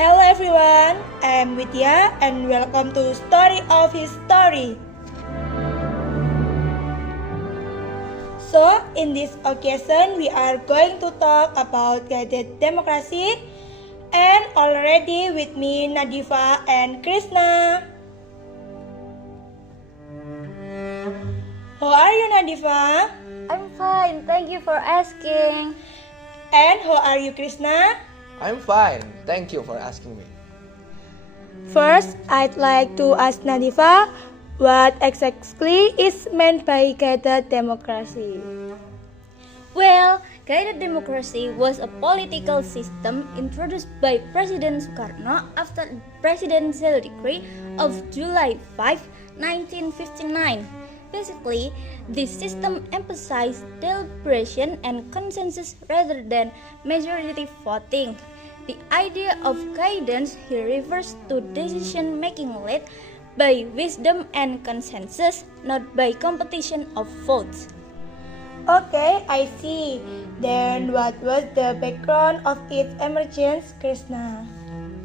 Hello everyone, I'm Vidya and welcome to Story of History. So, in this occasion, we are going to talk about guided democracy, and already with me Nadifa and Krishna. How are you, Nadifa? I'm fine, thank you for asking. And how are you, Krishna? I'm fine, thank you for asking me. First, I'd like to ask Nadifa what exactly is meant by guided democracy. Well, guided democracy was a political system introduced by President Sukarno after the Presidential Decree of July 5, 1959. Basically, this system emphasized deliberation and consensus rather than majority voting. The idea of guidance here refers to decision-making led by wisdom and consensus, not by competition of votes. Okay, I see. Then what was the background of its emergence, Krishna?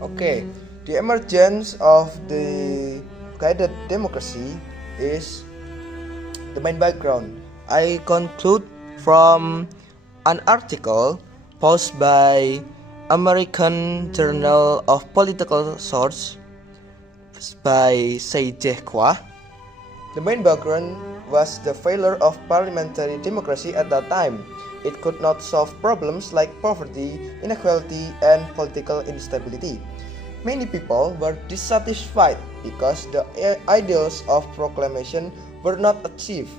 Okay, the emergence of the guided democracy is the main background. I conclude from an article posted by American Journal of Political Science by Saijeh Kwa. The main background was the failure of parliamentary democracy at that time. It could not solve problems like poverty, inequality, and political instability. Many people were dissatisfied because the ideals of proclamation were not achieved.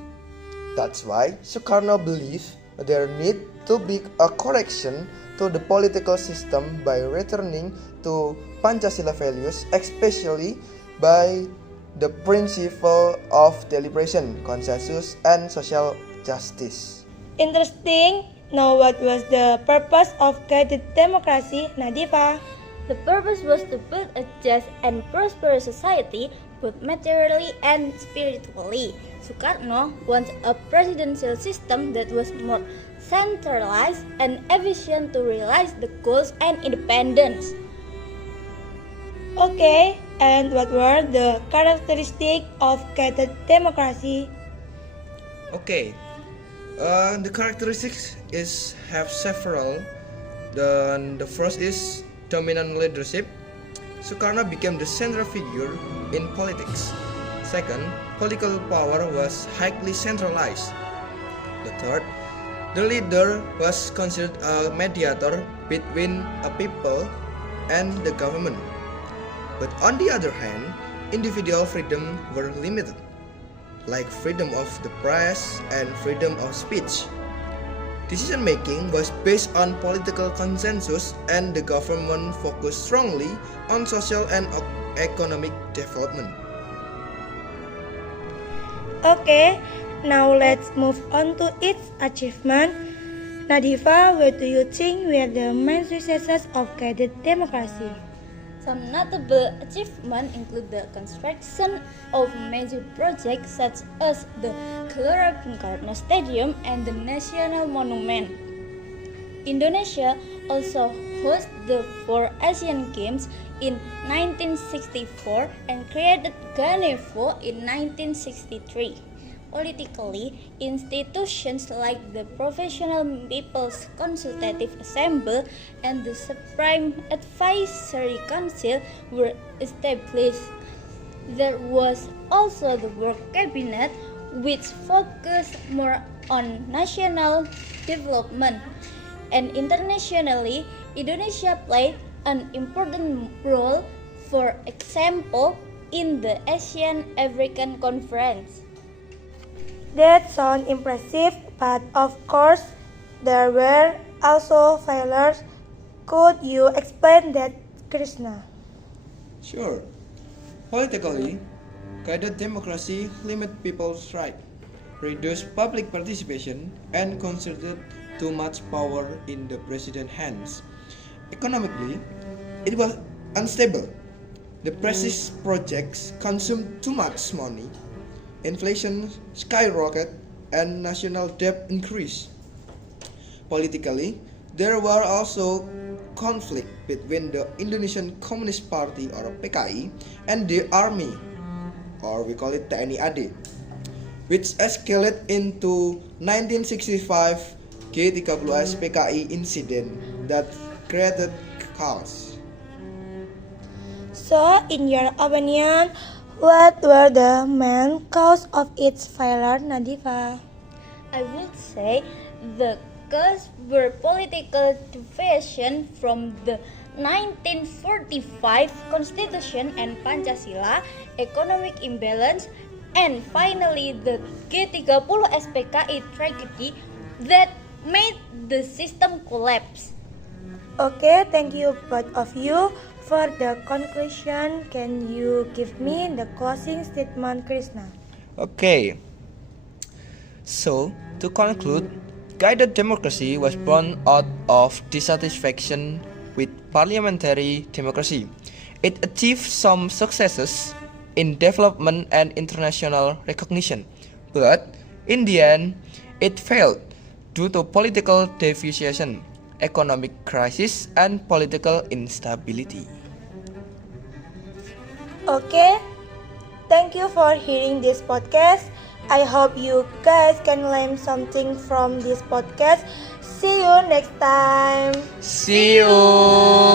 That's why Sukarno believed there need to be a correction to the political system by returning to Pancasila values, especially by the principle of deliberation, consensus, and social justice. Interesting. Now, what was the purpose of guided democracy, Nadifa? The purpose was to build a just and prosperous society, both materially and spiritually. Sukarno wants a presidential system that was more centralized and efficient to realize the goals and independence. Okay, and what were the characteristics of guided democracy? Okay, the characteristics have several. The first is dominant leadership. Sukarno became the central figure in politics. Second, political power was highly centralized. The third, the leader was considered a mediator between a people and the government. But on the other hand, individual freedom were limited, like freedom of the press and freedom of speech. Decision making was based on political consensus, and the government focused strongly on social and economic development. Okay, now let's move on to its achievement. Nadifa, what do you think were the main successes of guided democracy? Some notable achievements include the construction of major projects such as the Gelora Bung Karno Stadium and the National Monument. Indonesia also hosted the 4 Asian Games in 1964 and created GANEVO in 1963. Politically, institutions like the Professional People's Consultative Assembly and the Supreme Advisory Council were established. There was also the Work Cabinet, which focused more on national development. And internationally, Indonesia played an important role, for example, in the Asian African Conference. That sounds impressive, but of course, there were also failures. Could you explain that, Krishna? Sure. Politically, guided democracy limited people's rights, reduced public participation, and concentrated too much power in the president's hands. Economically, it was unstable. The prestige projects consumed too much money. Inflation skyrocketed and national debt increased. Politically, there were also conflict between the Indonesian Communist Party or PKI and the army, or we call it TNI AD, which escalated into 1965 G30S PKI incident that created chaos. So, in your opinion, what were the main cause of its failure, Nadifa? I would say the cause were political deviation from the 1945 Constitution and Pancasila, economic imbalance, and finally the G30 SPKI tragedy that made the system collapse. Okay, thank you both of you. For the conclusion, can you give me the closing statement, Krishna? Okay, so to conclude, guided democracy was born out of dissatisfaction with parliamentary democracy. It achieved some successes in development and international recognition, but in the end, it failed due to political deviation, economic crisis, and political instability. Okay, thank you for hearing this podcast. I hope you guys can learn something from this podcast. See you next time. See you!